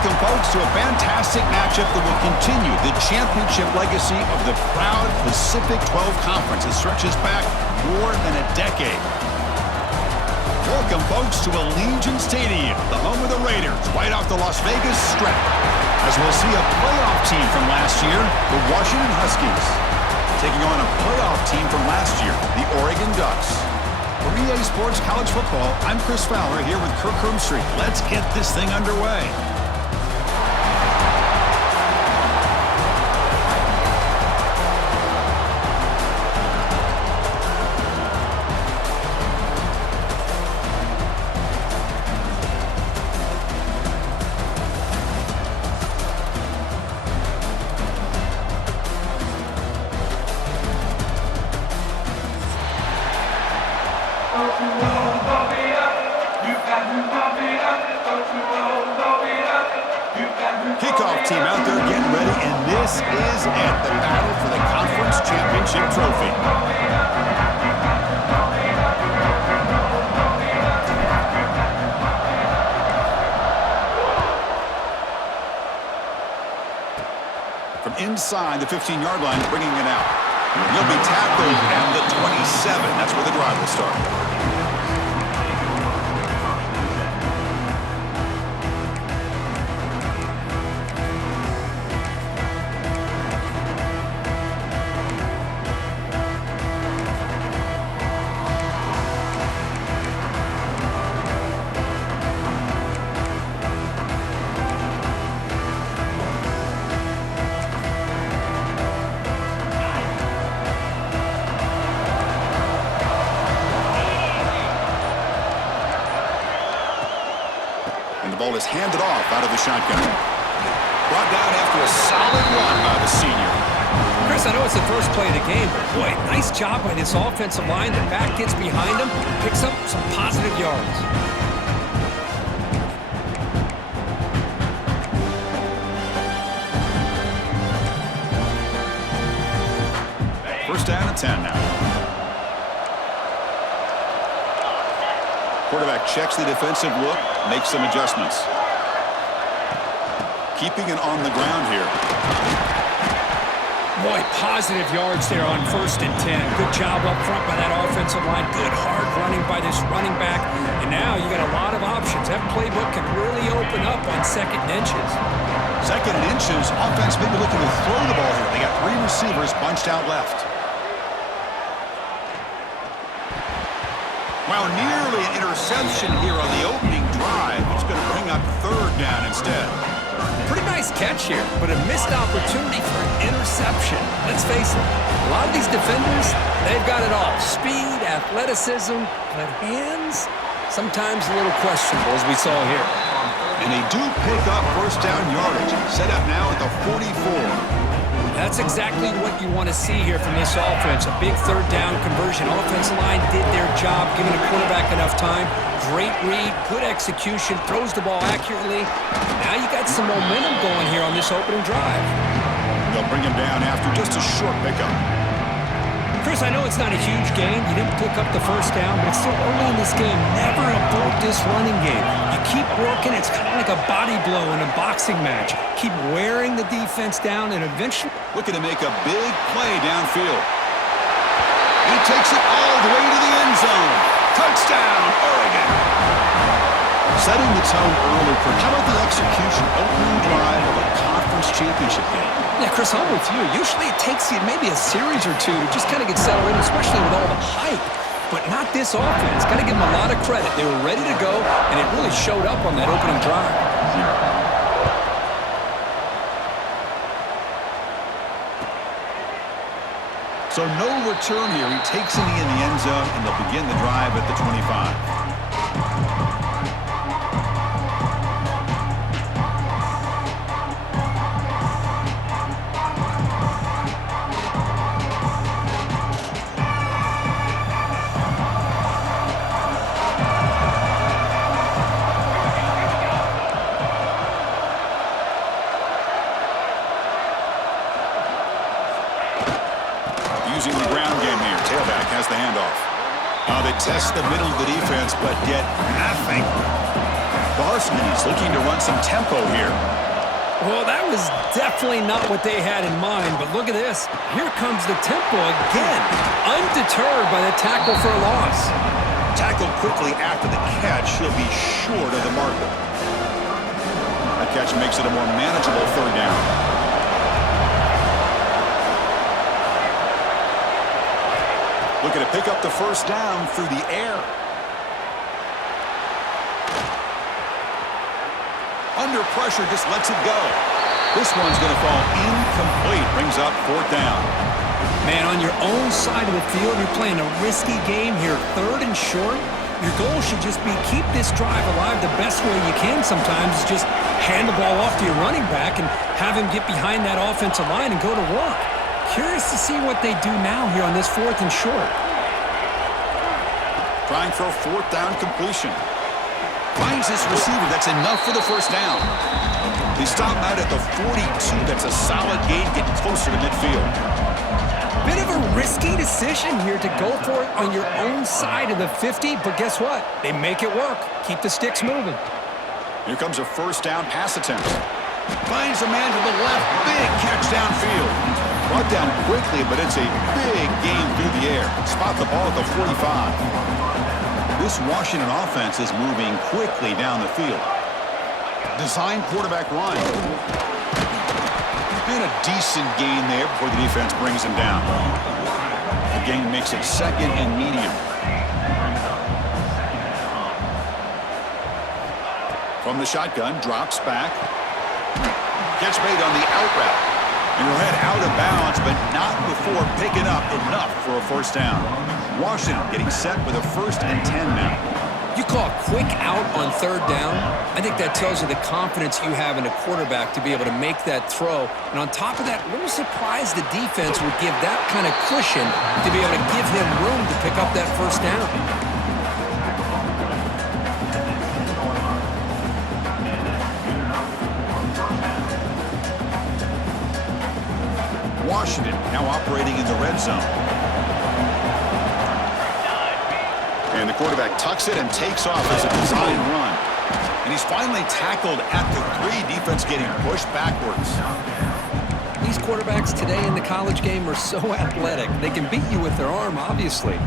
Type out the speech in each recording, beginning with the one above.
Welcome, folks, to a fantastic matchup that will continue the championship legacy of the proud Pacific 12 Conference that stretches back more than a decade. Welcome, folks, to Allegiant Stadium, the home of the Raiders, right off the Las Vegas Strip, as we'll see a playoff team from last year, the Washington Huskies, taking on a playoff team from last year, the Oregon Ducks. For EA Sports College Football, I'm Chris Fowler here with Kirk Herbstreit. Let's get this thing underway. Kickoff team out there getting ready, and this is it, the battle for the conference championship trophy. From inside the 15-yard line, bringing it out. He'll be tackled at the 27. That's where the drive will start. Ball is handed off out of the shotgun. Brought down after a solid run by the senior. Chris, I know it's the first play of the game, but boy, nice job by this offensive line. The back gets behind him, picks up some positive yards. First down and 10 now. Quarterback checks the defensive look, makes some adjustments. Keeping it on the ground here. Boy, positive yards there on 1st and 10. Good job up front by that offensive line. Good hard running by this running back. And now you got a lot of options. That playbook can really open up on 2nd and inches. 2nd and inches, offense maybe looking to throw the ball here. They got 3 receivers bunched out left. Well, nearly an interception here on the opening drive. It's going to bring up 3rd down instead. Pretty nice catch here, but a missed opportunity for an interception. Let's face it, a lot of these defenders, they've got it all. Speed, athleticism, but hands, sometimes a little questionable, as we saw here. And they do pick up 1st down yardage. Set up now at the 44. That's exactly what you want to see here from this offense. A big 3rd down conversion. Offensive line did their job, giving the quarterback enough time. Great read, good execution, throws the ball accurately. Now you got some momentum going here on this opening drive. They'll bring him down after just a short pickup. Chris, I know it's not a huge game. You didn't pick up the 1st down, but it's still early in this game. Never abort this running game. You keep working. It's kind of like a body blow in a boxing match. Keep wearing the defense down, and eventually... Looking to make a big play downfield. He takes it all the way to the end zone. Touchdown, Oregon. Setting the tone early for how about the execution opening drive of a conference championship game? Yeah, Chris, I'm with you. Usually it takes you maybe a series or two to just kind of get settled in, especially with all the hype. But not this offense. Got to give them a lot of credit. They were ready to go, and it really showed up on that opening drive. So no return here. He takes it in the end zone, and they'll begin the drive at the 25. Using the ground game here. Tailback has the handoff. They test the middle of the defense, but get nothing. The Huskies looking to run some tempo here. Well, that was definitely not what they had in mind, but look at this. Here comes the tempo again, undeterred by the tackle for a loss. Tackled quickly after the catch, he'll be short of the marker. That catch makes it a more manageable third down. Looking to pick up the first down through the air. Under pressure, just lets it go. This one's going to fall incomplete. Brings up fourth down. Man, on your own side of the field, you're playing a risky game here. Third and short. Your goal should just be keep this drive alive the best way you can sometimes is just hand the ball off to your running back and have him get behind that offensive line and go to work. Curious to see what they do now here on this fourth and short. Trying for a fourth down completion. Finds his receiver. That's enough for the first down. He stopped out at the 42. That's a solid gain, getting closer to midfield. Bit of a risky decision here to go for it on your own side of the 50, but guess what? They make it work. Keep the sticks moving. Here comes a first down pass attempt. Finds a man to the left. Big catch downfield. Brought down quickly, but it's a big gain through the air. Spot the ball at the 45. This Washington offense is moving quickly down the field. Design quarterback run. Been a decent gain there before the defense brings him down. The gain makes it second and medium. From the shotgun, drops back. Catch made on the out route. And he'll head out of bounds, but not before picking up enough for a first down. Washington getting set with a 1st and 10 now. You call a quick out on third down. I think that tells you the confidence you have in a quarterback to be able to make that throw. And on top of that, a little surprised the defense would give that kind of cushion to be able to give him room to pick up that first down. Washington now operating in the red zone. And the quarterback tucks it and takes off as a design run. And he's finally tackled at the 3. Defense getting pushed backwards. These quarterbacks today in the college game are so athletic. They can beat you with their arm, obviously.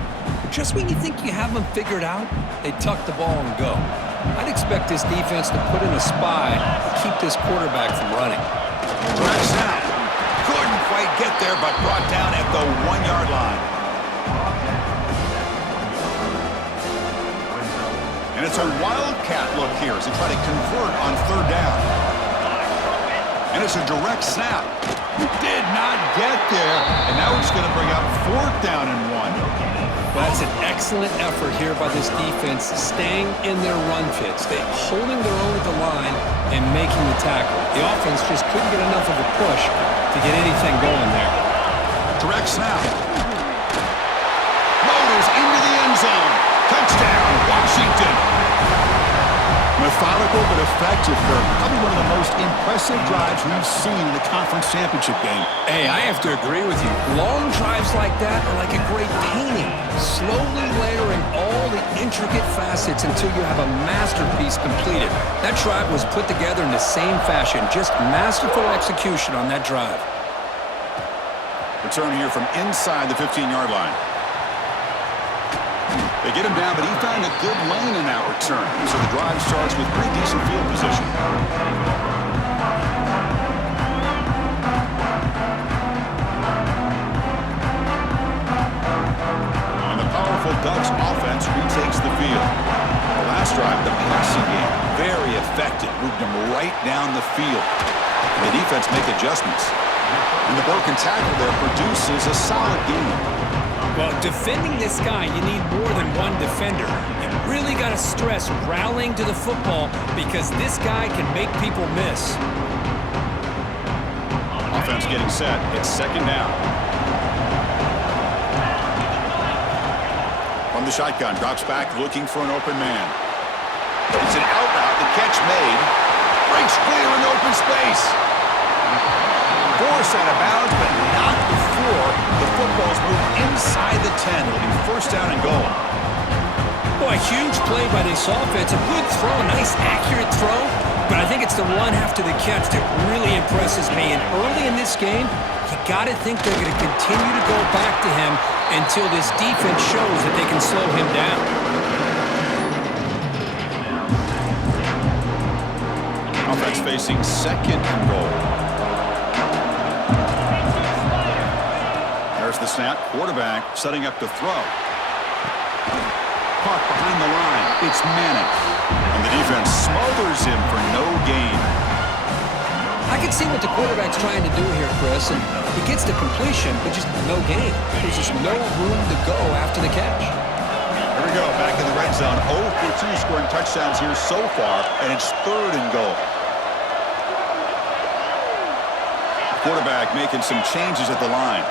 But just when you think you have them figured out, they tuck the ball and go. I'd expect this defense to put in a spy to keep this quarterback from running. Drag snap. Couldn't quite get there, but brought down at the 1-yard line. And it's a wildcat look here as they try to convert on third down. And it's a direct snap. Did not get there. And now it's going to bring up fourth down and 1. Well, that's an excellent effort here by this defense, staying in their run fits. They holding their own at the line and making the tackle. The offense just couldn't get enough of a push to get anything going there. Direct snap. Motors into the end zone. Touchdown, Washington. Methodical but effective, Kirk. Probably one of the most impressive drives we've seen in a conference championship game. Hey, I have to agree with you. Long drives like that are like a great painting. Slowly layering all the intricate facets until you have a masterpiece completed. That drive was put together in the same fashion. Just masterful execution on that drive. Return here from inside the 15-yard line. They get him down, but he found a good lane in that return. So the drive starts with pretty decent field position. And the powerful Ducks offense retakes the field. The last drive, the passing game, very effective. Moved him right down the field. And the defense make adjustments. And the broken tackle there produces a solid game. Well, defending this guy, you need more than one defender. You really got to stress rallying to the football because this guy can make people miss. Offense getting set. It's second down. From the shotgun, drops back looking for an open man. It's an out route. The catch made. Breaks clear in open space. Forced out of bounds, but not before the football's moved inside the 10. It'll be first down and goal. Well, a huge play by this offense. A good throw, a nice accurate throw. But I think it's the run after the catch that really impresses me. And early in this game, you got to think they're going to continue to go back to him until this defense shows that they can slow him down. Offense facing second and goal. There's the snap. Quarterback setting up to throw. Caught behind the line. It's Manning. And the defense smothers him for no gain. I can see what the quarterback's trying to do here, Chris, and he gets the completion, but just no gain. There's just no room to go after the catch. Here we go, back in the red zone. 0 for 2 scoring touchdowns here so far, and it's third and goal. Quarterback making some changes at the line.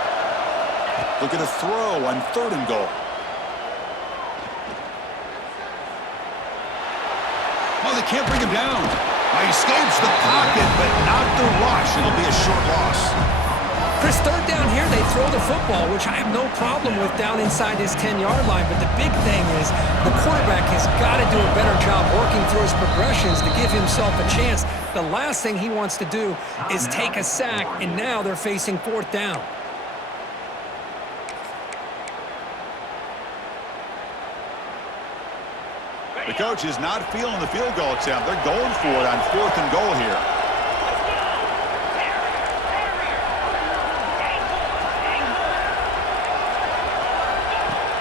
Look at a throw on third and goal. Oh, they can't bring him down. He escapes the pocket, but not the rush. It'll be a short loss. Chris, third down here, they throw the football, which I have no problem with down inside his 10-yard line. But the big thing is the quarterback has got to do a better job working through his progressions to give himself a chance. The last thing he wants to do is take a sack, and now they're facing fourth down. The coach is not feeling the field goal attempt. They're going for it on fourth and goal here.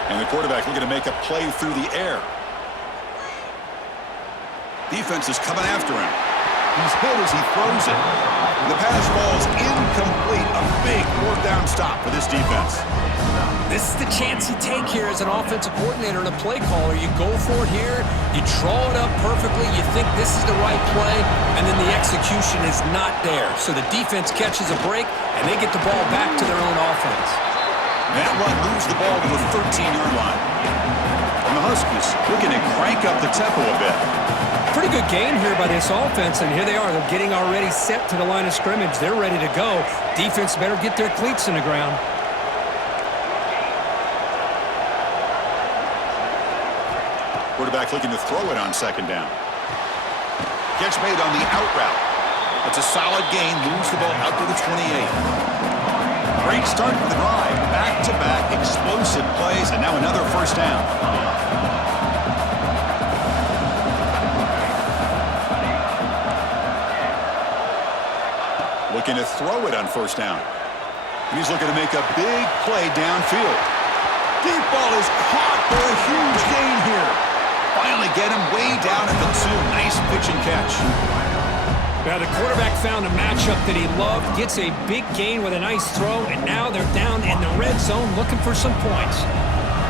And the quarterback looking to make a play through the air. Defense is coming after him. He's hit as he throws it. The pass falls incomplete. A big fourth down stop for this defense. This is the chance you take here as an offensive coordinator and a play caller. You go for it here, you draw it up perfectly, you think this is the right play, and then the execution is not there. So the defense catches a break, and they get the ball back to their own offense. That one moves the ball to the 13-yard line. And the Huskies looking to crank up the tempo a bit. Pretty good game here by this offense, and here they are. They're getting already set to the line of scrimmage. They're ready to go. Defense better get their cleats in the ground. Quarterback looking to throw it on second down. Catch made on the out route. It's a solid gain. Moves the ball out to the 28. Great start for the drive. Back-to-back explosive plays, and now another first down. Looking to throw it on first down. And he's looking to make a big play downfield. Deep ball is caught for a huge gain here. Finally get him way down at the 2. Nice pitch and catch. Now the quarterback found a matchup that he loved, gets a big gain with a nice throw, and now they're down in the red zone looking for some points.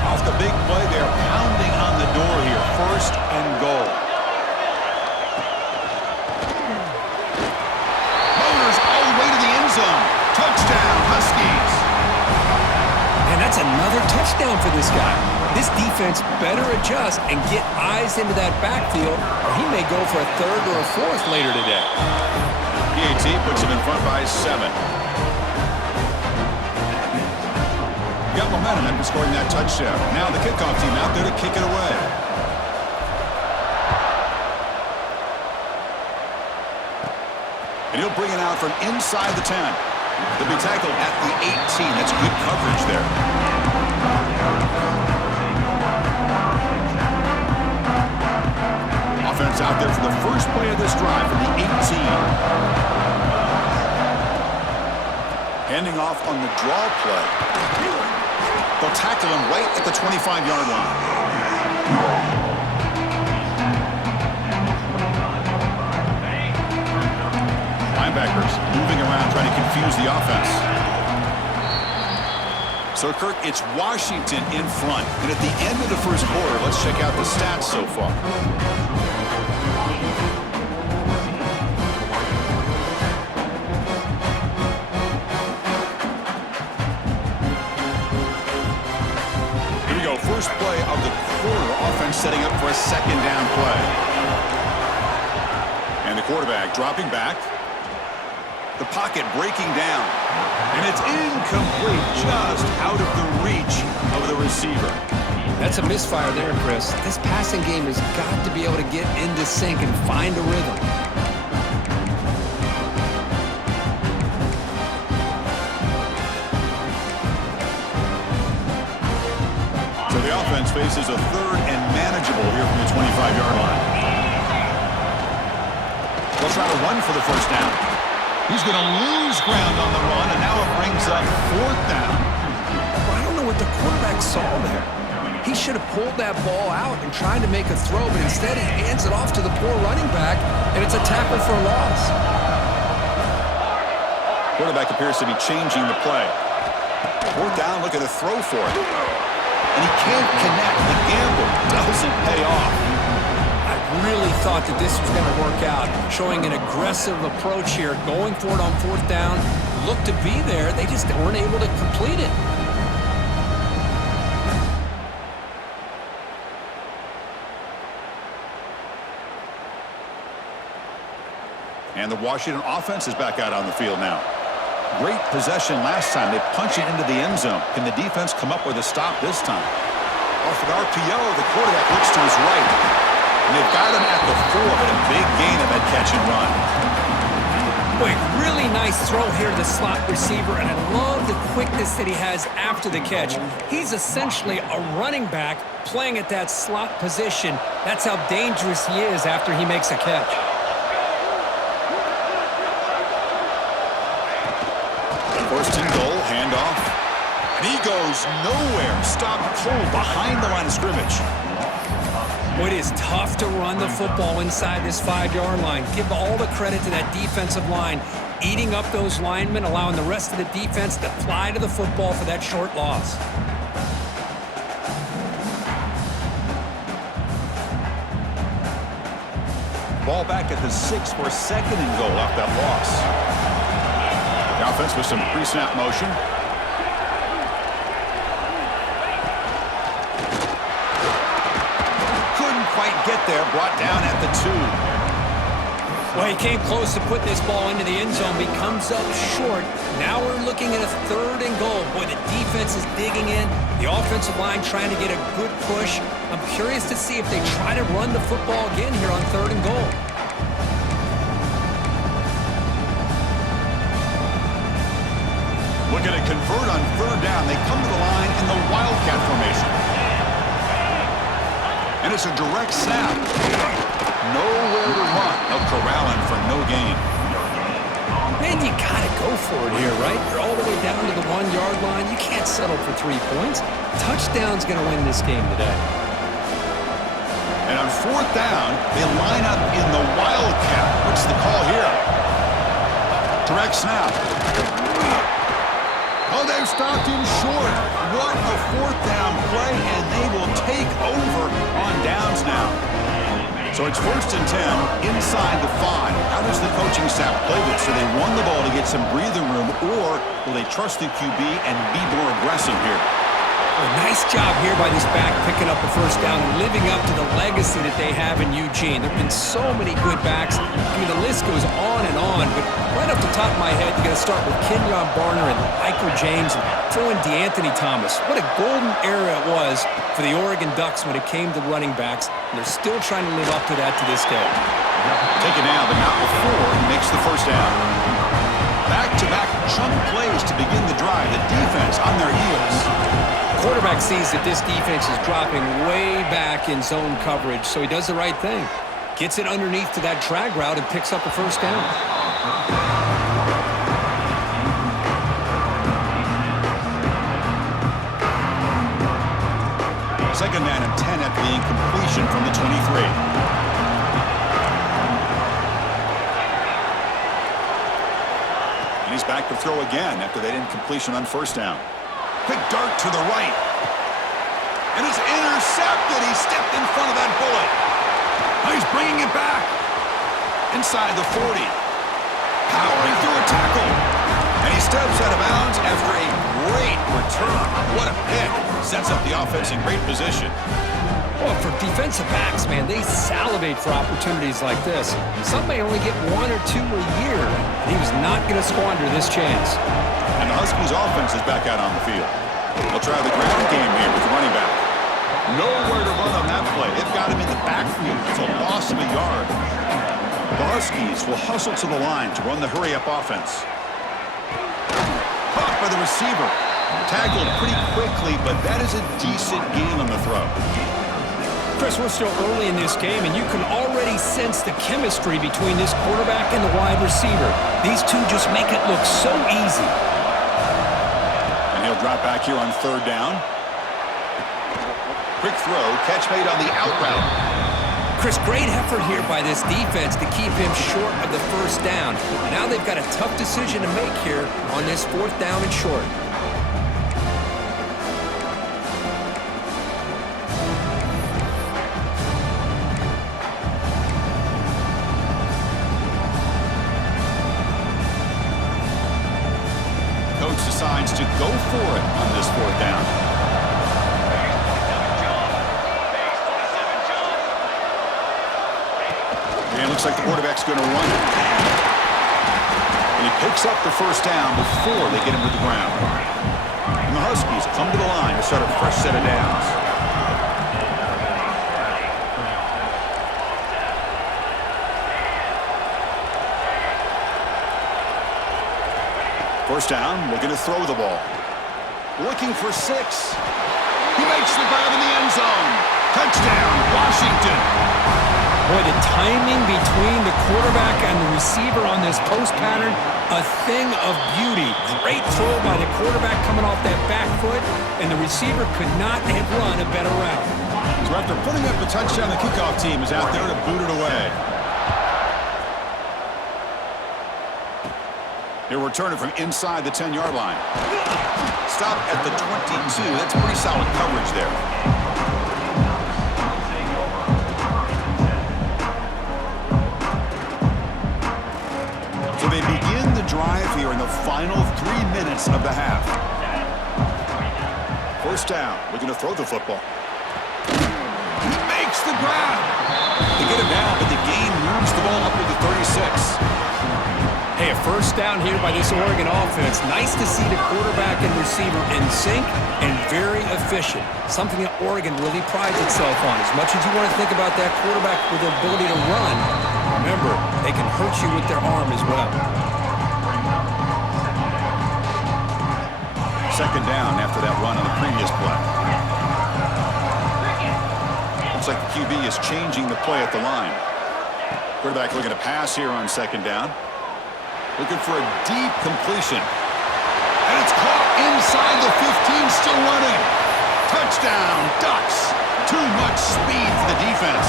Off the big play, they're pounding on the door here. First and goal. Motors all the way to the end zone. Touchdown, Huskies. And that's another touchdown for this guy. This defense better adjust and get eyes into that backfield, or he may go for a third or a fourth later today. PAT puts him in front by 7. Got momentum after scoring that touchdown. Now the kickoff team out there to kick it away. And he'll bring it out from inside the 10. They'll be tackled at the 18. That's good coverage there. Offense out there for the first play of this drive from the 18. Handing off on the draw play. They'll tackle him right at the 25-yard line. Linebackers moving around trying to confuse the offense. So, Kirk, it's Washington in front. And at the end of the first quarter, let's check out the stats so far. Here we go. First play of the quarter. Offense setting up for a second down play. And the quarterback dropping back. The pocket breaking down. And it's incomplete, just out of the reach of the receiver. That's a misfire there, Chris. This passing game has got to be able to get into sync and find a rhythm. So the offense faces a third and manageable here from the 25-yard line. They'll try to run for the first down. He's going to lose ground on the run, and now it brings up fourth down. Well, I don't know what the quarterback saw there. He should have pulled that ball out and tried to make a throw, but instead he hands it off to the poor running back, and it's a tackle for a loss. Quarterback appears to be changing the play. Fourth down, looking to throw for it. And he can't connect. The gamble doesn't pay off. I really thought that this was going to work out, showing an aggressive approach here, going for it on fourth down. Looked to be there. They just weren't able to complete it. And the Washington offense is back out on the field now. Great possession last time. They punch it into the end zone. Can the defense come up with a stop this time? Off an RPO, the quarterback looks to his right. And they've got him at the 4, but a big gain of that catch and run. Boy, really nice throw here to the slot receiver, and I love the quickness that he has after the catch. He's essentially a running back playing at that slot position. That's how dangerous he is after he makes a catch. First and goal, handoff. And he goes nowhere. Stopped cold behind the line of scrimmage. Boy, it is tough to run the football inside this 5-yard line. Give all the credit to that defensive line, eating up those linemen, allowing the rest of the defense to fly to the football for that short loss. Ball back at the 6 for second and goal off that loss. The offense with some pre-snap motion. Couldn't quite get there. Brought down at the 2. Well, he came close to putting this ball into the end zone, but he comes up short. Now we're looking at a third and goal. Boy, the defense is digging in. The offensive line trying to get a good push. I'm curious to see if they try to run the football again here on third and goal. Looking to convert on third down. They come to the line in the Wildcat formation. And it's a direct snap. Nowhere to run. They'll corral him for no gain. Man, you got to go for it here, right? You're all the way down to the 1-yard line. You can't settle for 3 points. Touchdown's going to win this game today. And on fourth down, they line up in the Wildcat. What's the call here? Direct snap. Oh, they've stopped him short. What a fourth down play, and they will take over on downs now. So it's first and 10 inside the 5. How does the coaching staff play this? Do they run the ball to get some breathing room, or will they trust the QB and be more aggressive here? A nice job here by this back picking up the first down and living up to the legacy that they have in Eugene. There have been so many good backs. I mean, the list goes on and on, but right off the top of my head, you got to start with Kenyon Barner and Michael James and throw in DeAnthony Thomas. What a golden era it was for the Oregon Ducks when it came to running backs, and they're still trying to live up to that to this day. Taken now, but not before he makes the first down. Back-to-back chunk plays to begin the drive. The defense on their heels. Quarterback sees that this defense is dropping way back in zone coverage, so he does the right thing. Gets it underneath to that drag route and picks up a first down. Second man and 10 after the incompletion from the 23. And he's back to throw again after that incompletion on first down. Quick dart to the right. And it's intercepted. He stepped in front of that bullet. Now he's bringing it back. Inside the 40. Powering through a tackle. And he steps out of bounds after a great return. What a pick. Sets up the offense in great position. Well, for defensive backs, man, they salivate for opportunities like this. Some may only get 1 or 2 a year, and he was not going to squander this chance. And the Huskies offense is back out on the field. They'll try the ground game here with the running back. Nowhere to run on that play. They've got him in the backfield. It's a loss of a yard. The Huskies will hustle to the line to run the hurry-up offense. Caught by the receiver. Tackled pretty quickly, but that is a decent gain on the throw. Chris, we're still early in this game, and you can already sense the chemistry between this quarterback and the wide receiver. These two just make it look so easy. And he'll drop back here on third down. Quick throw, catch made on the out route. Chris, great effort here by this defense to keep him short of the first down. Now they've got a tough decision to make here on this fourth down and short. Coach decides to go for it on this fourth down. And it looks like the quarterback's going to run it. And he picks up the first down before they get him to the ground. And the Huskies come to the line to start a fresh set of downs. First down, looking to throw the ball. Looking for 6. He makes the grab in the end zone. Touchdown, Washington. Boy, the timing between the quarterback and the receiver on this post pattern, a thing of beauty. Great throw by the quarterback coming off that back foot, and the receiver could not have run a better route. So after putting up a touchdown, the kickoff team is out there to boot it away. He'll return it from inside the 10-yard line. Stop at the 22. That's pretty solid coverage there. So they begin the drive here in the final 3 minutes of the half. First down. Looking to throw the football. He makes the grab. They get him down, but the gain moves the ball up to the 36. Hey, a first down here by this Oregon offense. Nice to see the quarterback and receiver in sync and very efficient. Something that Oregon really prides itself on. As much as you want to think about that quarterback with the ability to run, remember, they can hurt you with their arm as well. Second down after that run on the previous play. Looks like the QB is changing the play at the line. Quarterback looking to pass here on second down. Looking for a deep completion. And it's caught inside the 15, still running. Touchdown, Ducks. Too much speed for the defense.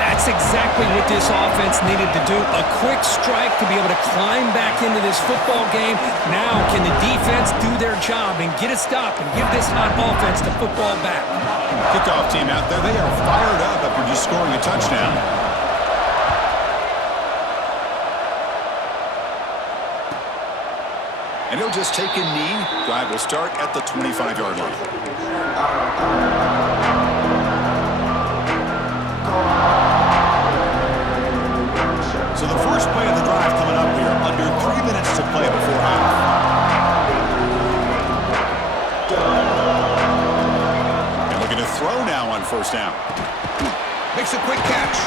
That's exactly what this offense needed to do. A quick strike to be able to climb back into this football game. Now can the defense do their job and get a stop and give this hot offense the football back? Kickoff team out there, they are fired up after just scoring a touchdown. And he'll just take a knee. Drive will start at the 25-yard line. So the first play of the drive coming up here. Under 3 minutes to play before half. And looking to throw now on first down. Makes a quick catch.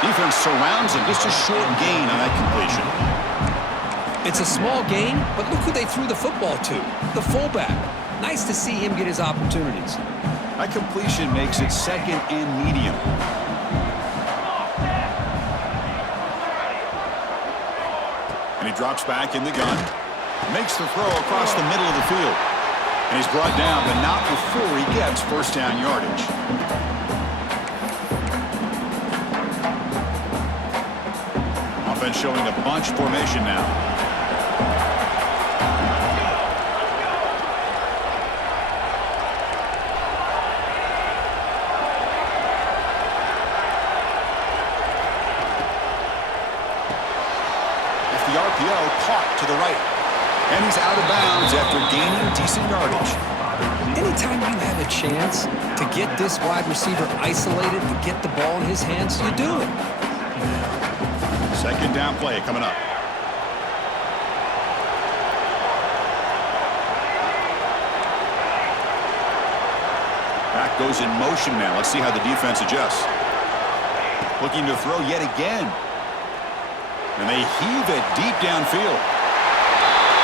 Defense surrounds him. Just a short gain on that completion. It's a small gain, but look who they threw the football to, the fullback. Nice to see him get his opportunities. That completion makes it second and medium. And he drops back in the gun. Makes the throw across the middle of the field. And he's brought down, but not before he gets first down yardage. Offense showing a bunch formation now. The RPO caught to the right. And he's out of bounds after gaining decent yardage. Anytime you have a chance to get this wide receiver isolated, to get the ball in his hands, you do it. Second down play coming up. goes in motion now. Let's see how the defense adjusts. Looking to throw yet again. And they heave it deep downfield.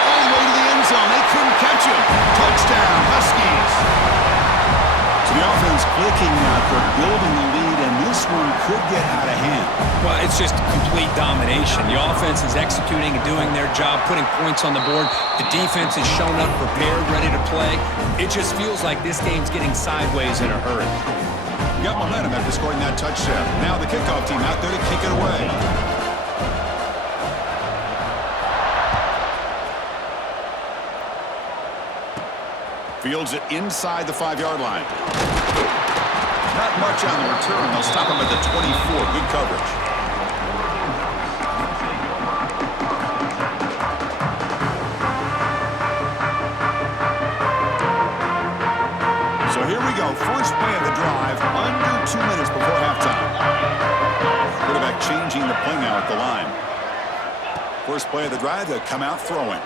All the way to the end zone. They couldn't catch him. Touchdown, Huskies. So the offense clicking now for building the lead, and this one could get out of hand. Well, it's just complete domination. The offense is executing and doing their job, putting points on the board. The defense has shown up prepared, ready to play. It just feels like this game's getting sideways in a hurry. Got momentum after scoring that touchdown. Now the kickoff team out there to kick it away. Fields it inside the 5-yard line. Not much on the return. They'll stop him at the 24. Good coverage. So here we go. First play of the drive. Under 2 minutes before halftime. Quarterback changing the play now at the line. First play of the drive. They'll come out throwing.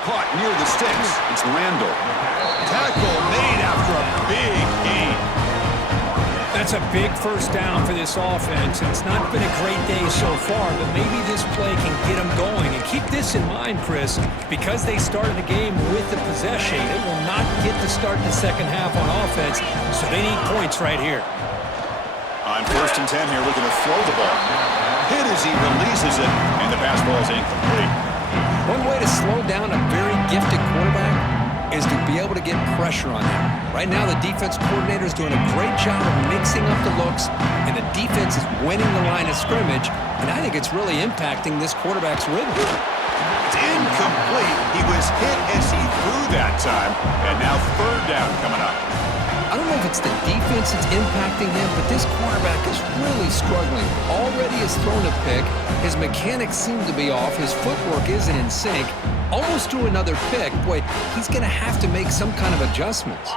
Caught near the sticks. It's Randall. Tackle made after a big gain. That's a big first down for this offense. It's not been a great day so far, but maybe this play can get them going. And keep this in mind, Chris, because they started the game with the possession, they will not get to start the second half on offense, so they need points right here. On 1st and 10 here, looking to throw the ball. Hit as he releases it, and the pass ball is incomplete. One way to slow down a very gifted quarterback is to be able to get pressure on him. Right now, the defense coordinator is doing a great job of mixing up the looks, and the defense is winning the line of scrimmage, and I think it's really impacting this quarterback's rhythm. It's incomplete. He was hit as he threw that time, and now 3rd down coming up. I don't know if it's the defense that's impacting him, but this quarterback is really struggling. Already has thrown a pick. His mechanics seem to be off. His footwork isn't in sync. Almost threw another pick. Boy, he's going to have to make some kind of adjustments.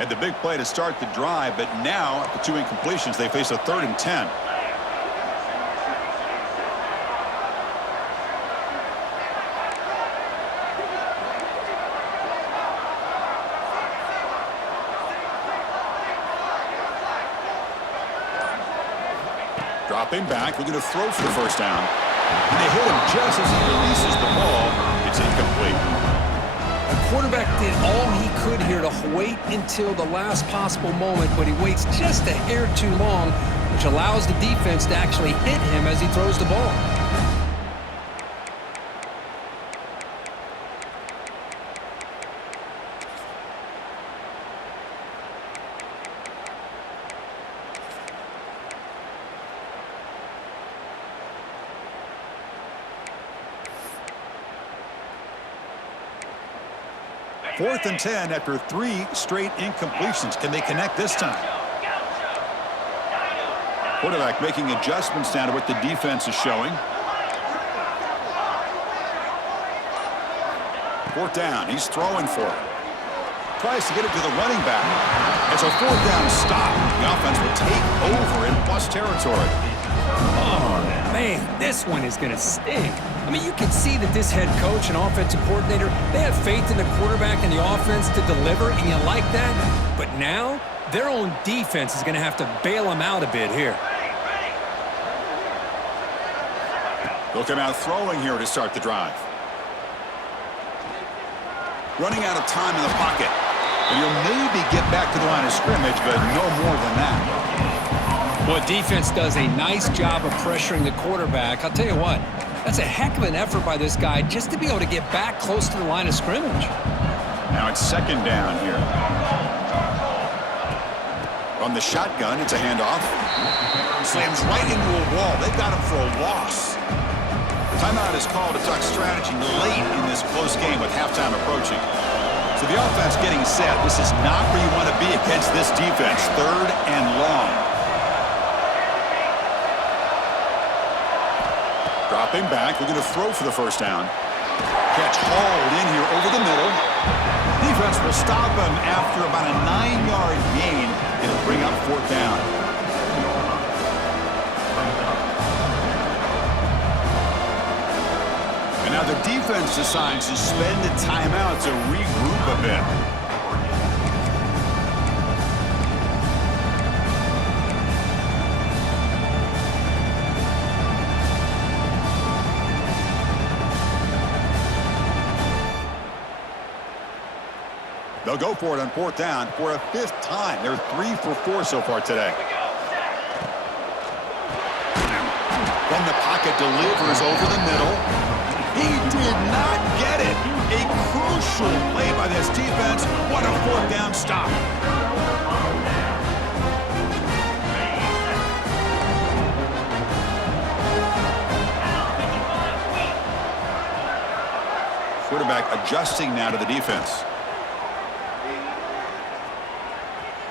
Had the big play to start the drive, but now, the 2 incompletions, they face a 3rd and 10. Dropping back, looking to throw for the first down. And they hit him just as he releases the ball. It's incomplete. The quarterback did all he could here to wait until the last possible moment, but he waits just a hair too long, which allows the defense to actually hit him as he throws the ball. Fourth and 10 after 3 straight incompletions. Can they connect this time? Quarterback making adjustments now to what the defense is showing. 4th down. He's throwing for it. Tries to get it to the running back. It's a 4th down stop. The offense will take over in plus territory. Oh, man, this one is going to sting. I mean, you can see that this head coach and offensive coordinator, they have faith in the quarterback and the offense to deliver, and you like that. But now, their own defense is going to have to bail them out a bit here. They'll come out throwing here to start the drive. Running out of time in the pocket. And he'll maybe get back to the line of scrimmage, but no more than that. Well, defense does a nice job of pressuring the quarterback. I'll tell you what, that's a heck of an effort by this guy just to be able to get back close to the line of scrimmage. Now it's 2nd down here. From the shotgun, it's a handoff. Slams right into a wall. They've got him for a loss. Timeout is called to talk strategy late in this close game with halftime approaching. So the offense getting set. This is not where you want to be against this defense. 3rd and long. Dropping back, looking to throw for the first down. Catch hauled in here over the middle. Defense will stop him after about a 9-yard gain. It'll bring up 4th down. And now the defense decides to spend a timeout to regroup a bit. They'll go for it on 4th down for a 5th time. They're 3 for 4 so far today. Then the pocket delivers over the middle. He did not get it. A crucial play by this defense. What a 4th down stop. Quarterback adjusting now to the defense.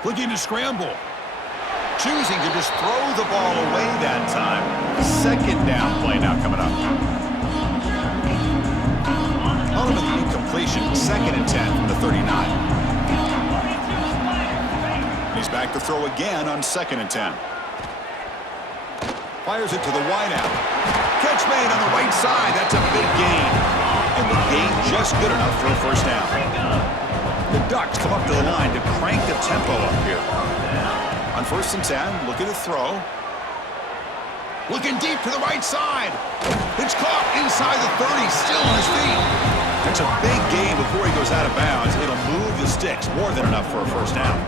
Looking to scramble. Choosing to just throw the ball away that time. 2nd down play now coming up. Ultimately incompletion. 2nd and 10 from the 39. He's back to throw again on 2nd and 10. Fires it to the wideout. Catch made on the right side. That's a big gain. And the gain just good enough for a 1st down. The Ducks come up to the line to crank the tempo up here. On 1st and 10, looking to throw. Looking deep to the right side. It's caught inside the 30, still on his feet. That's a big gain before he goes out of bounds. It'll move the sticks, more than enough for a 1st down.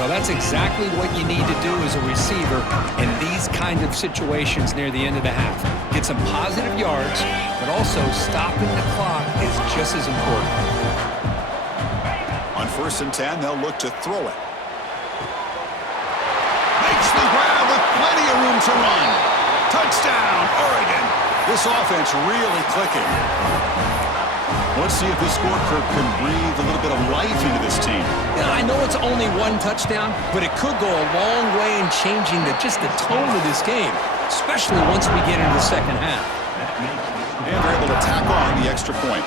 Well, that's exactly what you need to do as a receiver in these kind of situations near the end of the half. Get some positive yards, but also stopping the clock is just as important. On 1st and 10, they'll look to throw it. Makes the grab with plenty of room to run. Touchdown, Oregon. This offense really clicking. Let's see if this scorecard can breathe a little bit of life into this team. Yeah, I know it's only 1 touchdown, but it could go a long way in changing just the tone of this game, especially once we get into the 2nd half. And they're able to tack on the extra point.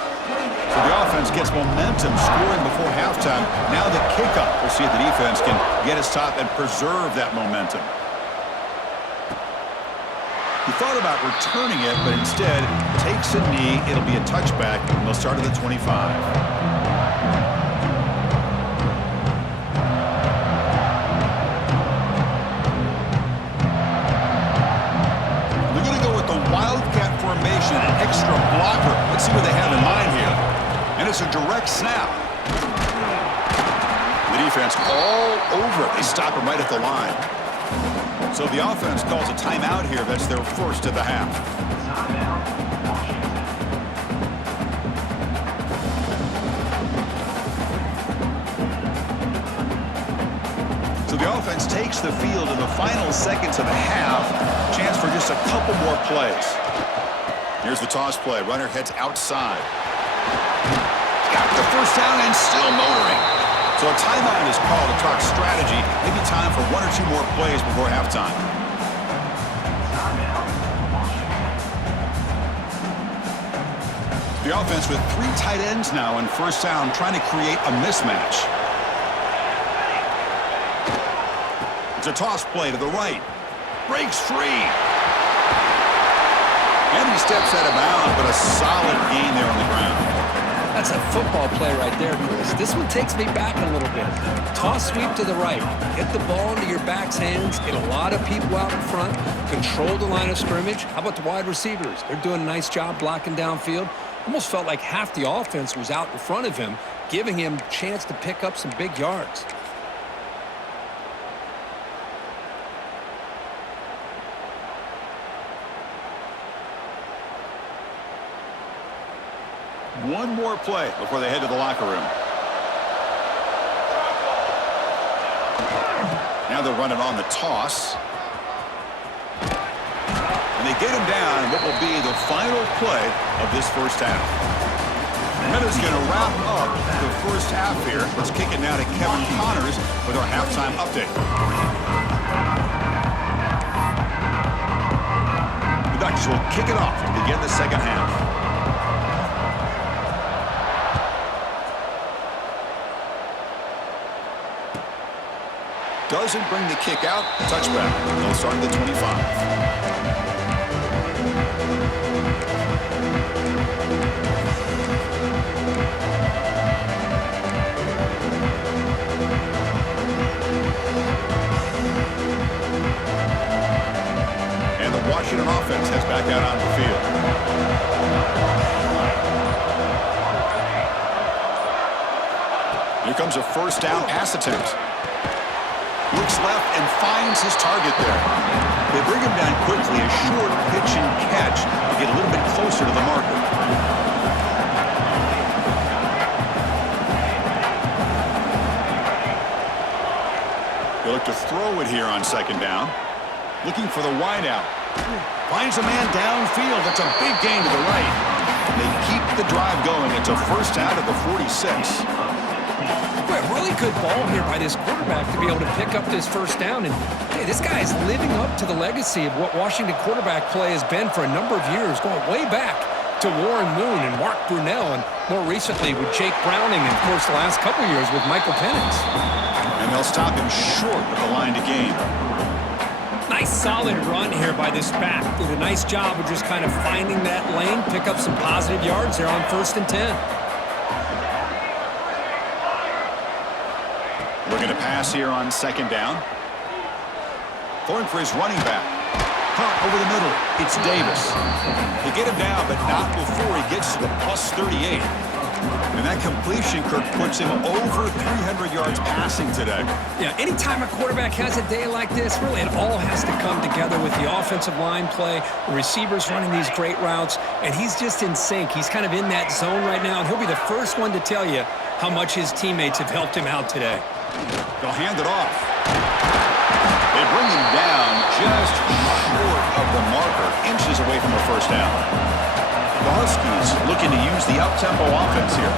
So the offense gets momentum scoring before halftime. Now the kickoff. We'll see if the defense can get his top and preserve that momentum. He thought about returning it, but instead takes a knee. It'll be a touchback, and they'll start at the 25. They're going to go with the Wildcat formation, an extra blocker. Let's see what they have in mind here. And it's a direct snap. The defense all over it. They stop him right at the line. So the offense calls a timeout here. That's their 1st of the half. So the offense takes the field in the final seconds of the half. Chance for just a couple more plays. Here's the toss play. Runner heads outside. Got the 1st down and still motoring. So a timeout is called to talk strategy. Maybe time for 1 or 2 more plays before halftime. The offense with 3 tight ends now on 1st down, trying to create a mismatch. It's a toss play to the right. Breaks free. And he steps out of bounds, but a solid gain there on the ground. That's a football play right there, Chris. This one takes me back a little bit. Toss sweep to the right. Get the ball into your back's hands. Get a lot of people out in front. Control the line of scrimmage. How about the wide receivers? They're doing a nice job blocking downfield. Almost felt like half the offense was out in front of him, giving him a chance to pick up some big yards. One more play before they head to the locker room. Now they're running on the toss. And they get him down in what will be the final play of this 1st half. And that is going to wrap up the 1st half here. Let's kick it now to Kevin Connors with our halftime update. The Ducks will kick it off to begin the 2nd half. Doesn't bring the kick out. Touchback. They'll start at the 25. And the Washington offense heads back out on the field. Here comes a first down pass attempt. Looks left and finds his target there. They bring him down quickly, a short pitch and catch to get a little bit closer to the marker. They look to throw it here on second down. Looking for the wideout. Finds a man downfield. That's a big gain to the right. They keep the drive going. It's a first down at the 46. Boy, a really good ball here by this quarterback to be able to pick up this first down. And hey, this guy is living up to the legacy of what Washington quarterback play has been for a number of years, going way back to Warren Moon and Mark Brunell, and more recently with Jake Browning, and of course the last couple years with Michael Penix. And they'll stop him short of the line to gain. Nice solid run here by this back. Did a nice job of just kind of finding that lane, pick up some positive yards there on 1st and 10. Looking to pass here on second down. Throwing for his running back. Hunt over the middle. It's Davis. They get him down, but not before he gets to the plus 38. And that completion, Kirk, puts him over 300 yards passing today. Yeah, anytime a quarterback has a day like this, really it all has to come together with the offensive line play, the receivers running these great routes, and he's just in sync. He's kind of in that zone right now, and he'll be the first one to tell you how much his teammates have helped him out today. They'll hand it off. They bring him down just short of the marker, inches away from the first down. The Huskies looking to use the up-tempo offense here.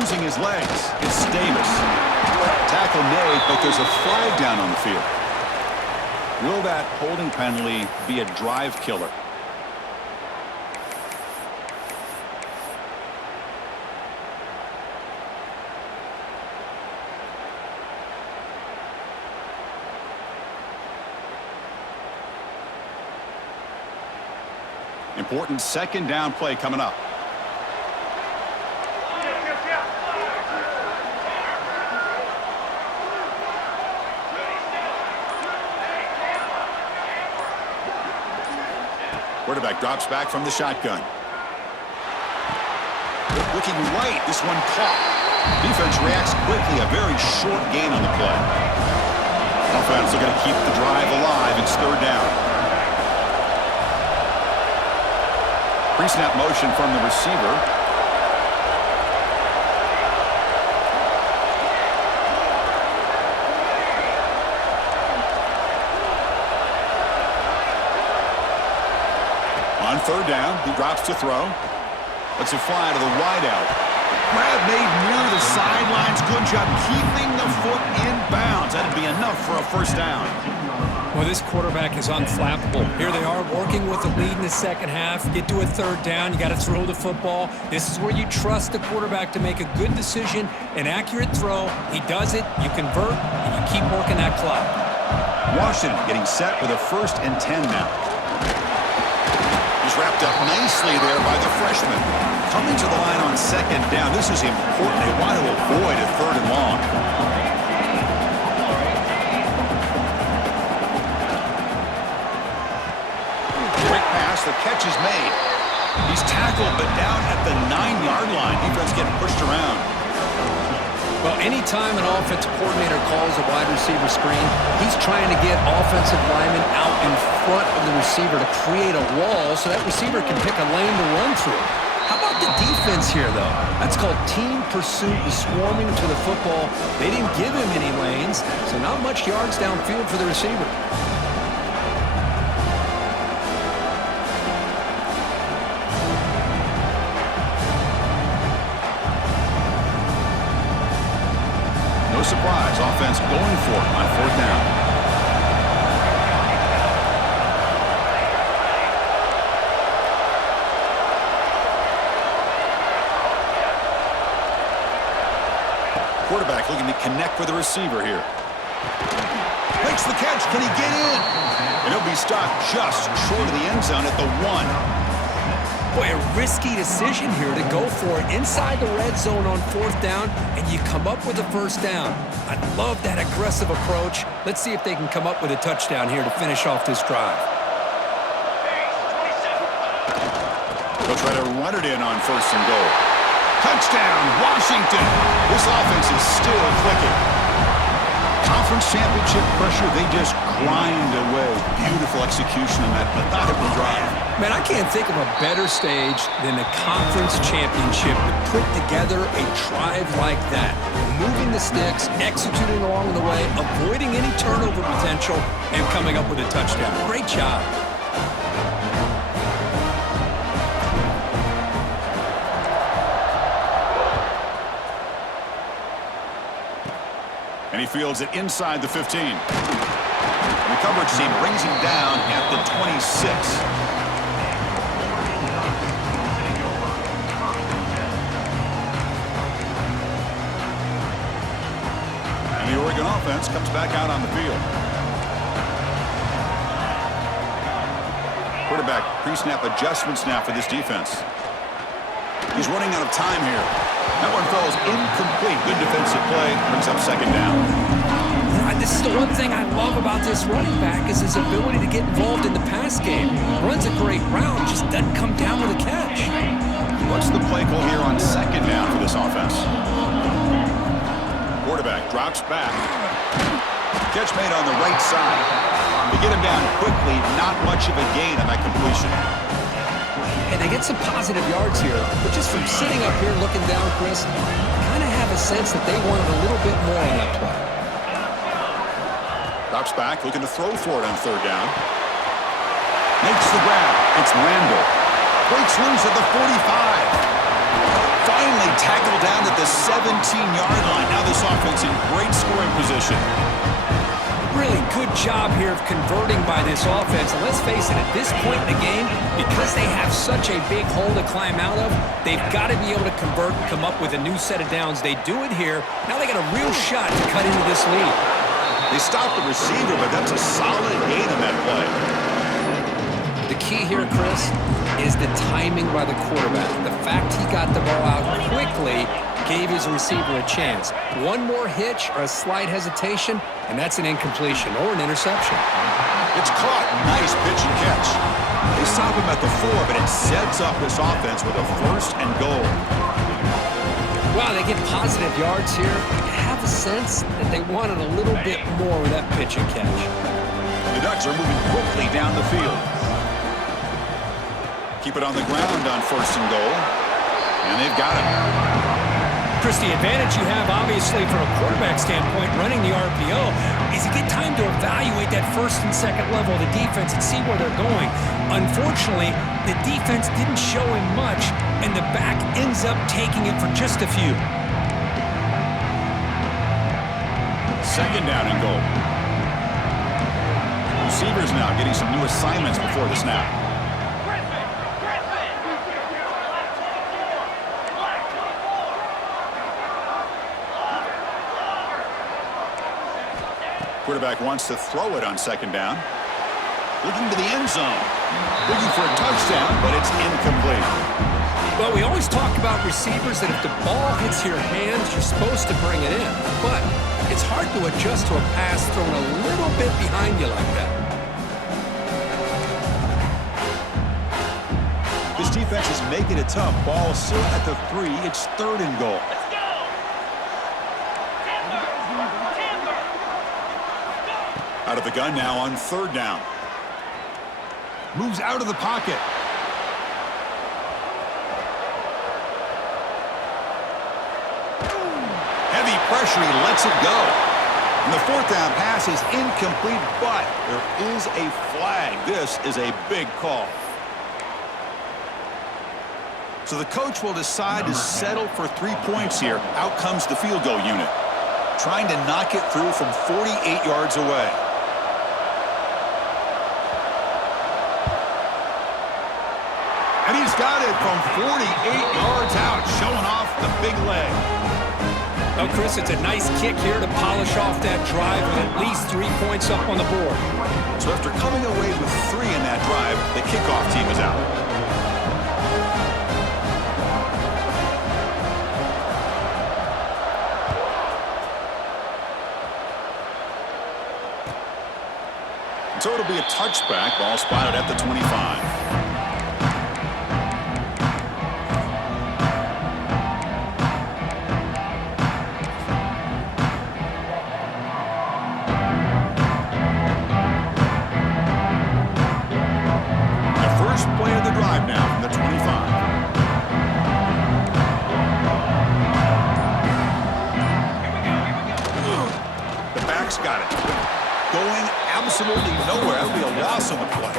Using his legs, it's Davis. Tackle made, but there's a flag down on the field. Will that holding penalty be a drive killer? Important second down play coming up. Quarterback drops back from the shotgun. Looking right, this one caught. Defense reacts quickly, a very short gain on the play. Offense are going to keep the drive alive. It's third down. Pre-snap motion from the receiver. On third down, he drops to throw. Lets it fly to the wideout. Grab made near the sidelines. Good job keeping the foot in bounds. That'd be enough for a first down. Well, this quarterback is unflappable. Here they are working with the lead in the second half. Get to a third down. You got to throw the football. This is where you trust the quarterback to make a good decision, an accurate throw. He does it. You convert, and you keep working that clock. Washington getting set with a 1st and 10 now. He's wrapped up nicely there by the freshman. Coming to the line on second down. This is important. They want to avoid a 3rd and long. The catch is made. He's tackled, but down at the 9-yard line. Defense getting pushed around. Well, anytime an offensive coordinator calls a wide receiver screen, he's trying to get offensive linemen out in front of the receiver to create a wall so that receiver can pick a lane to run through. How about the defense here, though? That's called team pursuit and swarming to the football. They didn't give him any lanes, so not much yards downfield for the receiver. No surprise, offense going for it on 4th down. Quarterback looking to connect with the receiver here. Makes the catch. Can he get in? And he'll be stopped just short of the end zone at the 1. Boy, a risky decision here to go for it inside the red zone on 4th down, and you come up with a 1st down. I love that aggressive approach. Let's see if they can come up with a touchdown here to finish off this drive. They'll try to run it in on 1st and goal. Touchdown, Washington! This offense is still clicking. Conference championship pressure, they just grind away. Beautiful execution on that methodical drive. Man, I can't think of a better stage than the conference championship to put together a drive like that. Moving the sticks, executing along the way, avoiding any turnover potential, and coming up with a touchdown. Great job. And he fields it inside the 15. The coverage team brings him down at the 26. And the Oregon offense comes back out on the field. Quarterback pre-snap adjustments now for this defense. He's running out of time here. That one falls incomplete. Good defensive play. Brings up 2nd down. This is the one thing I love about this running back is his ability to get involved in the pass game. Runs a great route, just doesn't come down with a catch. What's the play call here on 2nd down for this offense? Quarterback drops back. Catch made on the right side. They get him down quickly. Not much of a gain on that completion. And they get some positive yards here, but just from sitting up here looking down, Chris, I kind of have a sense that they wanted a little bit more on that play. Drops back, looking to throw for it on 3rd down. Makes the grab. It's Randall. Breaks loose at the 45. Finally tackled down at the 17-yard line. Now this offense in great scoring position. Really good job here of converting by this offense. And let's face it, at this point in the game, because they have such a big hole to climb out of, they've got to be able to convert and come up with a new set of downs. They do it here. Now they got a real shot to cut into this lead. They stopped the receiver, but that's a solid gain on that play. The key here, Chris, is the timing by the quarterback. The fact he got the ball out quickly gave his receiver a chance. One more hitch or a slight hesitation, and that's an incompletion or an interception. It's caught. Nice pitch and catch. They stop him at the 4, but it sets up this offense with a 1st and goal. Wow, they get positive yards here. I have a sense that they wanted a little bit more with that pitch and catch. The Ducks are moving quickly down the field. Keep it on the ground on 1st and goal. And they've got him. Chris, the advantage you have, obviously, from a quarterback standpoint, running the RPO, is you get time to evaluate that 1st and 2nd level of the defense and see where they're going. Unfortunately, the defense didn't show him much, and the back ends up taking it for just a few. 2nd down and goal. Receivers now getting some new assignments before the snap. Quarterback wants to throw it on 2nd down. Looking to the end zone. Looking for a touchdown, but it's incomplete. Well, we always talk about receivers that if the ball hits your hands, you're supposed to bring it in. But it's hard to adjust to a pass thrown a little bit behind you like that. This defense is making it tough. Ball still at the 3. It's 3rd and goal. Out of the gun now on 3rd down. Moves out of the pocket. Heavy pressure, he lets it go. And the 4th down pass is incomplete, but there is a flag. This is a big call. So the coach will decide to settle for 3 points here. Out comes the field goal unit, trying to knock it through from 48 yards away. And he's got it from 48 yards out, showing off the big leg. Well, Chris, it's a nice kick here to polish off that drive with at least 3 points up on the board. So after coming away with 3 in that drive, the kickoff team is out. So it'll be a touchback. Ball spotted at the 25. Got it. Going absolutely nowhere. That would be a loss on the play.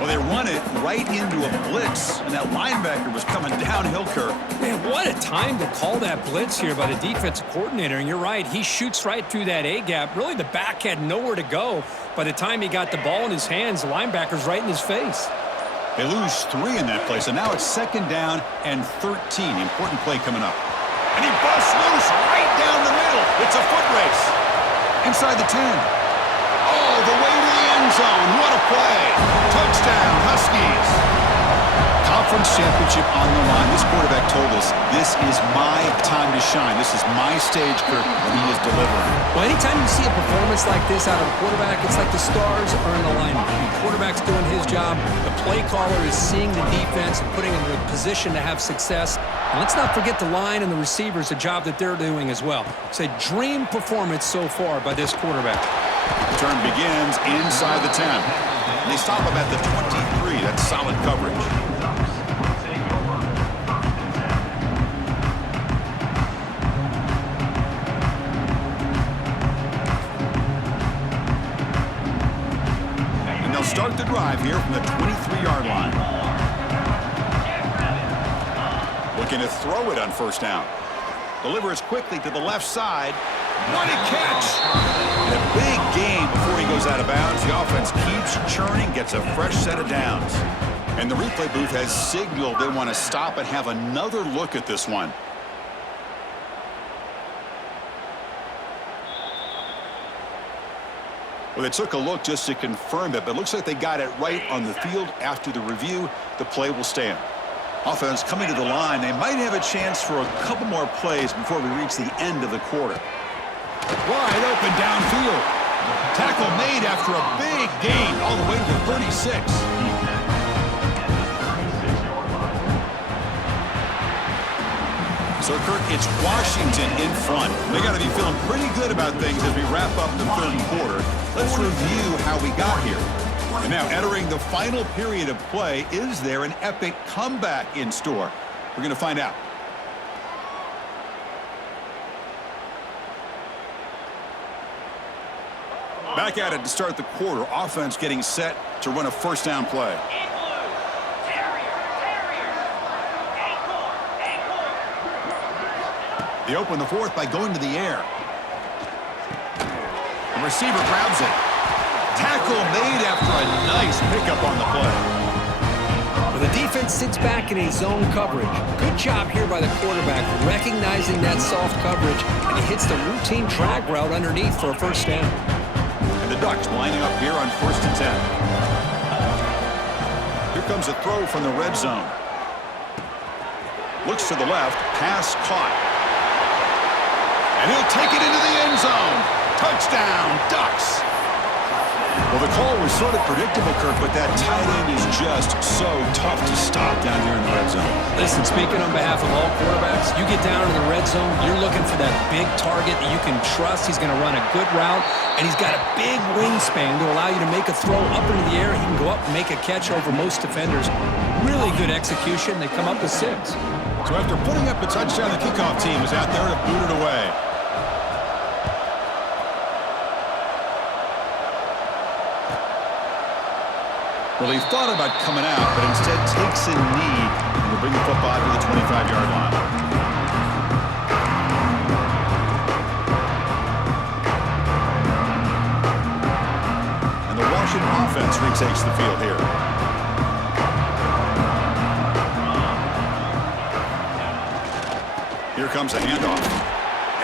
Well, they run it right into a blitz, and that linebacker was coming downhill, Kirk. Man, what a time to call that blitz here by the defensive coordinator. And you're right, he shoots right through that A-gap. Really, the back had nowhere to go. By the time he got the ball in his hands, the linebacker's right in his face. They lose 3 in that play, so now it's 2nd down and 13. Important play coming up. And he busts loose right down the middle. It's a foot race. Inside the 10. Oh, the way to the end zone. What a play. Touchdown, Huskies. Conference championship on the line. This quarterback told us, this is my time to shine. This is my stage, Kirk, when he is delivering. Well, anytime you see a performance like this out of a quarterback, it's like the stars are in alignment. The quarterback's doing his job. The play caller is seeing the defense and putting them in a position to have success. And let's not forget the line and the receivers, the job that they're doing as well. It's a dream performance so far by this quarterback. The turn begins inside the 10. And they stop him at the 23. That's solid coverage. And they'll start the drive here from the 23-yard line. Looking to throw it on 1st down. Delivers quickly to the left side. What a catch! And a big game before he goes out of bounds. The offense keeps churning, gets a fresh set of downs. And the replay booth has signaled they want to stop and have another look at this one. Well, they took a look just to confirm it, but it looks like they got it right on the field. After the review, the play will stand. Offense coming to the line. They might have a chance for a couple more plays before we reach the end of the quarter. Wide open downfield. Tackle made after a big gain all the way to the 36. So, Kirk, it's Washington in front. They got to be feeling pretty good about things as we wrap up the 3rd quarter. Let's review how we got here. And now entering the final period of play, is there an epic comeback in store? We're going to find out. Back at it to start the quarter. Offense getting set to run a 1st down play. They open the 4th by going to the air. The receiver grabs it. Tackle made after a nice pickup on the play. Well, the defense sits back in a zone coverage. Good job here by the quarterback, recognizing that soft coverage, and he hits the routine drag route underneath for a 1st down. And the Ducks lining up here on 1st and 10. Here comes a throw from the red zone. Looks to the left, pass caught. And he'll take it into the end zone. Touchdown, Ducks. Well, the call was sort of predictable, Kirk, but that tight end is just so tough to stop down here in the red zone. Listen, speaking on behalf of all quarterbacks, you get down in the red zone, you're looking for that big target that you can trust. He's going to run a good route, and he's got a big wingspan to allow you to make a throw up into the air. He can go up and make a catch over most defenders. Really good execution. They come up with 6. So after putting up a touchdown, the kickoff team is out there to boot it away. Well, he thought about coming out, but instead takes a knee and will bring the football to the 25-yard line. And the Washington offense retakes the field here. Here comes a handoff.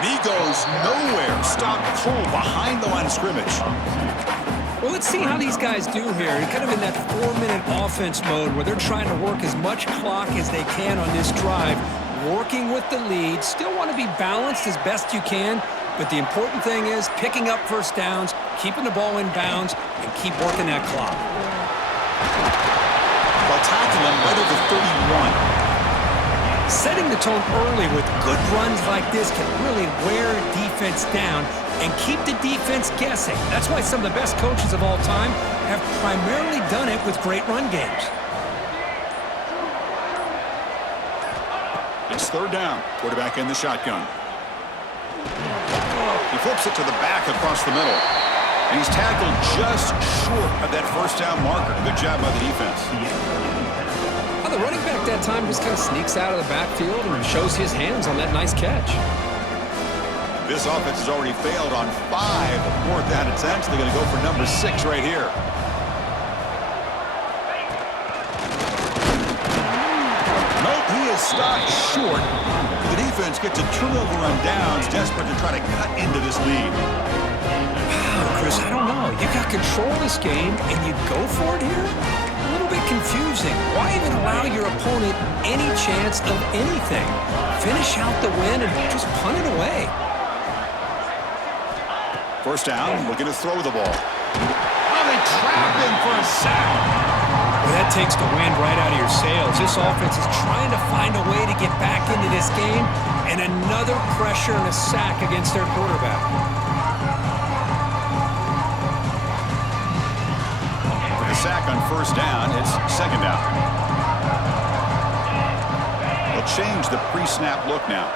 And he goes nowhere. Stopped cold behind the line of scrimmage. Well, let's see how these guys do here. They're kind of in that 4-minute offense mode where they're trying to work as much clock as they can on this drive, working with the lead. Still want to be balanced as best you can, but the important thing is picking up 1st downs, keeping the ball in bounds and keep working that clock. They'll tackle him right at the 31. Setting the tone early with good runs like this can really wear a defense down and keep the defense guessing. That's why some of the best coaches of all time have primarily done it with great run games. It's third down. Quarterback in the shotgun. He flips it to the back across the middle. And he's tackled just short of that first down marker. Good job by the defense. The running back that time just kind of sneaks out of the backfield and shows his hands on that nice catch. This offense has already failed on 5 fourth down attempts. They're going to go for number 6 right here. Nope, he is stopped short. The defense gets a turnover on downs, desperate to try to cut into this lead. Wow, Chris, I don't know. You got control of this game, and you go for it here? A little bit confusing. Why even allow your opponent any chance of anything? Finish out the win and just punt it away. First down, looking to throw the ball. Oh, they trap him for a sack. Well, that takes the wind right out of your sails. This offense is trying to find a way to get back into this game, and another pressure and a sack against their quarterback. For the sack on first down, it's second down. They'll change the pre-snap look now.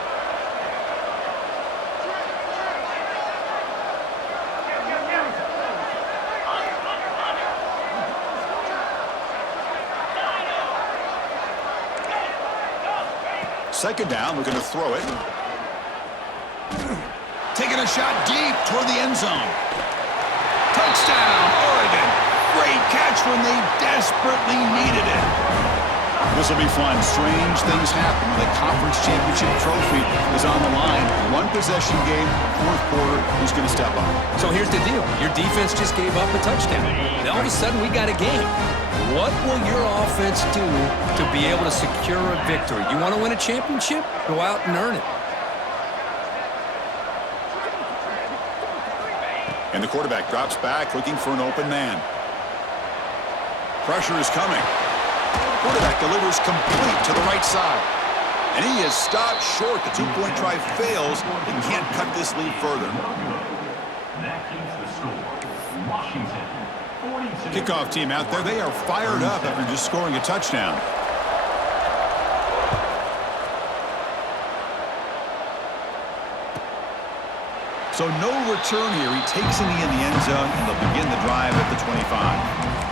Second down, we're going to throw it. Taking a shot deep toward the end zone. Touchdown, Oregon. Great catch when they desperately needed it. This will be fun. Strange things happen when the conference championship trophy is on the line. One possession game, fourth quarter, who's going to step up? So here's the deal. Your defense just gave up a touchdown. Now all of a sudden we got a game. What will your offense do to be able to secure a victory? You want to win a championship? Go out and earn it. And the quarterback drops back, looking for an open man. Pressure is coming. Quarterback delivers complete to the right side. And he is stopped short. The two-point try fails. They can't cut this lead further. That keeps the score. Washington. Kickoff team out there. They are fired up after just scoring a touchdown. So no return here. He takes in the end zone, and they'll begin the drive at the 25.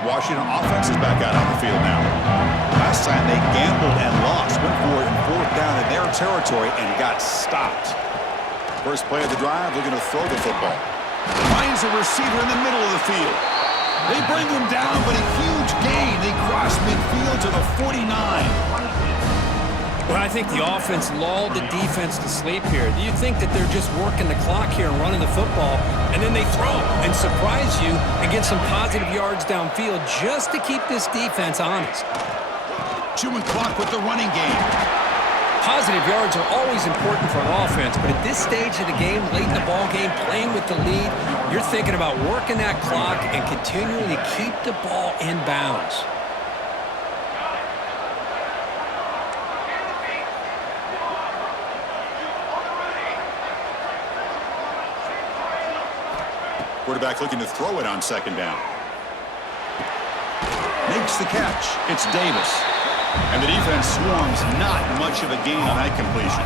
Washington offense is back out on the field now. Last time they gambled and lost, went for it in fourth down in their territory and got stopped. First play of the drive, looking to throw the football. Finds a receiver in the middle of the field. They bring him down, but a huge gain. They cross midfield to the 49. Well, I think the offense lulled the defense to sleep here. Do you think that they're just working the clock here and running the football, and then they throw and surprise you and get some positive yards downfield just to keep this defense honest? Chewing clock with the running game. Positive yards are always important for an offense, but at this stage of the game, late in the ball game, playing with the lead, you're thinking about working that clock and continuing to keep the ball in bounds. Quarterback looking to throw it on second down. Makes the catch. It's Davis. And the defense swarms. Not much of a gain on that completion.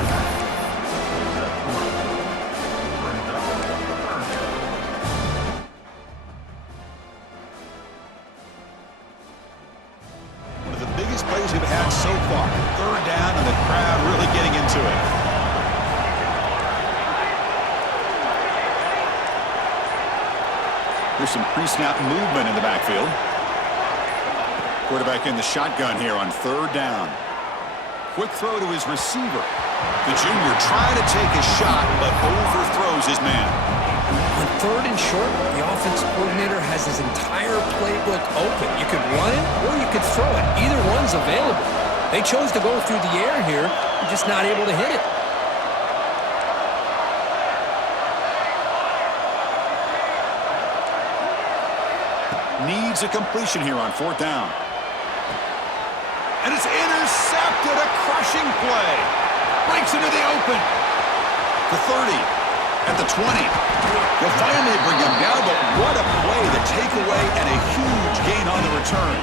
One of the biggest plays we've had so far. Third down and the crowd really getting into it. There's some pre-snap movement in the backfield. Quarterback in the shotgun here on third down. Quick throw to his receiver. The junior trying to take a shot, but overthrows his man. On third and short, the offensive coordinator has his entire playbook open. You could run it or you could throw it. Either one's available. They chose to go through the air here, just not able to hit it. Needs a completion here on 4th down. And it's intercepted, a crushing play. Breaks into the open. The 30, at the 20. They'll finally bring him down, but what a play, the takeaway, and a huge gain on the return.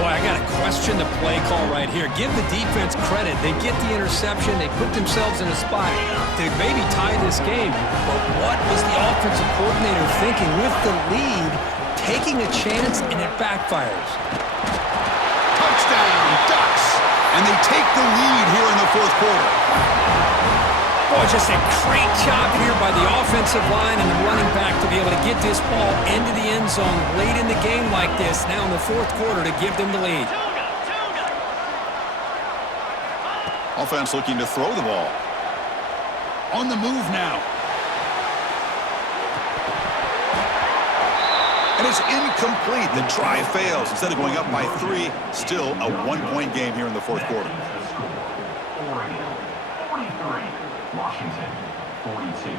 Boy, I got to question the play call right here. Give the defense credit. They get the interception. They put themselves in a spot to maybe tie this game. But what was the offensive coordinator thinking with the lead, taking a chance, and it backfires? Touchdown, Ducks. And they take the lead here in the 4th quarter. Boy, just a great job here by the offensive line and the running back to be able to get this ball into the end zone late in the game like this, now in the 4th quarter, to give them the lead. Offense looking to throw the ball. On the move now. And it's incomplete. The try fails. Instead of going up by 3, still a 1-point game here in the 4th quarter. Oregon 43, Washington 42.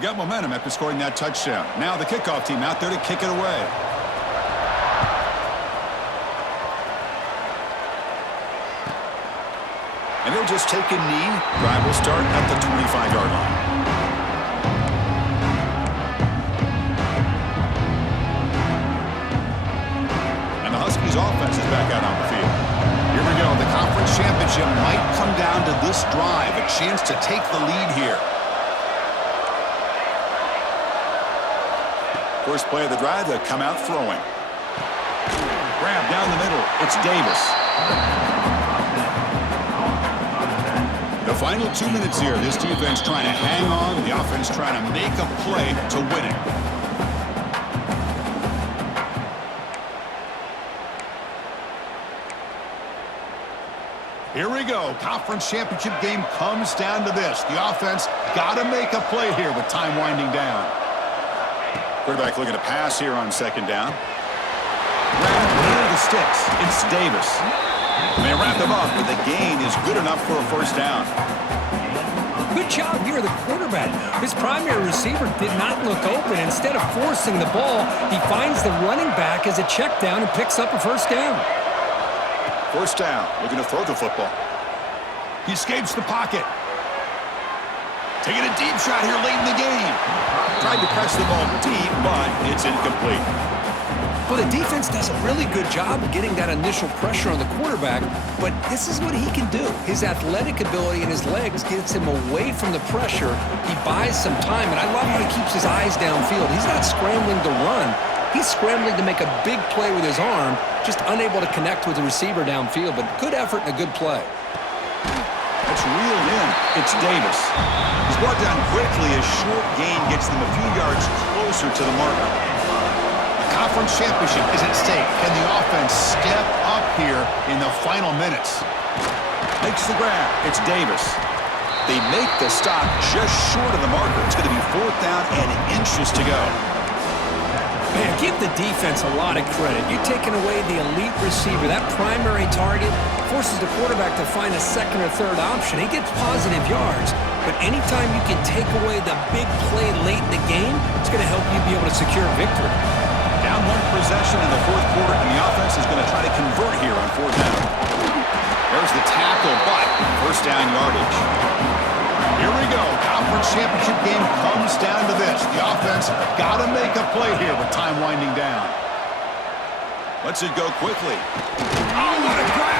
Got momentum after scoring that touchdown. Now the kickoff team out there to kick it away. And he'll just take a knee. Drive will start at the 25-yard line. And the Huskies offense is back out on the field. Here we go. The conference championship might come down to this drive. A chance to take the lead here. First play of the drive, they come out throwing. Grab down the middle. It's Davis. The final 2 minutes here. This defense trying to hang on. The offense trying to make a play to win it. Here we go. Conference championship game comes down to this. The offense got to make a play here with time winding down. Quarterback looking to pass here on 2nd down. Grabbed near the sticks. It's Davis. They wrap him up, but the gain is good enough for a 1st down. Good job here, the quarterback. His primary receiver did not look open. Instead of forcing the ball, he finds the running back as a check down and picks up a 1st down. 1st down, looking to throw the football. He escapes the pocket. Taking a deep shot here late in the game. Tried to press the ball deep, but it's incomplete. Well, the defense does a really good job of getting that initial pressure on the quarterback, but this is what he can do. His athletic ability and his legs gets him away from the pressure. He buys some time, and I love how he keeps his eyes downfield. He's not scrambling to run. He's scrambling to make a big play with his arm, just unable to connect with the receiver downfield, but good effort and a good play. That's reeled in. It's Davis. He's brought down quickly as short gain gets them a few yards closer to the marker. The conference championship is at stake. Can the offense step up here in the final minutes? Makes the grab. It's Davis. They make the stop just short of the marker. It's going to be 4th down and inches to go. Man, give the defense a lot of credit. You're taking away the elite receiver. That primary target forces the quarterback to find a 2nd or 3rd option. He gets positive yards, but anytime you can take away the big play late in the game, it's going to help you be able to secure victory. Down 1 possession in the 4th quarter, and the offense is going to try to convert here on 4th down. There's the tackle, but 1st down yardage. Here we go. Conference championship game comes down to this. The offense got to make a play here with time winding down. Lets it go quickly. Oh, what a grab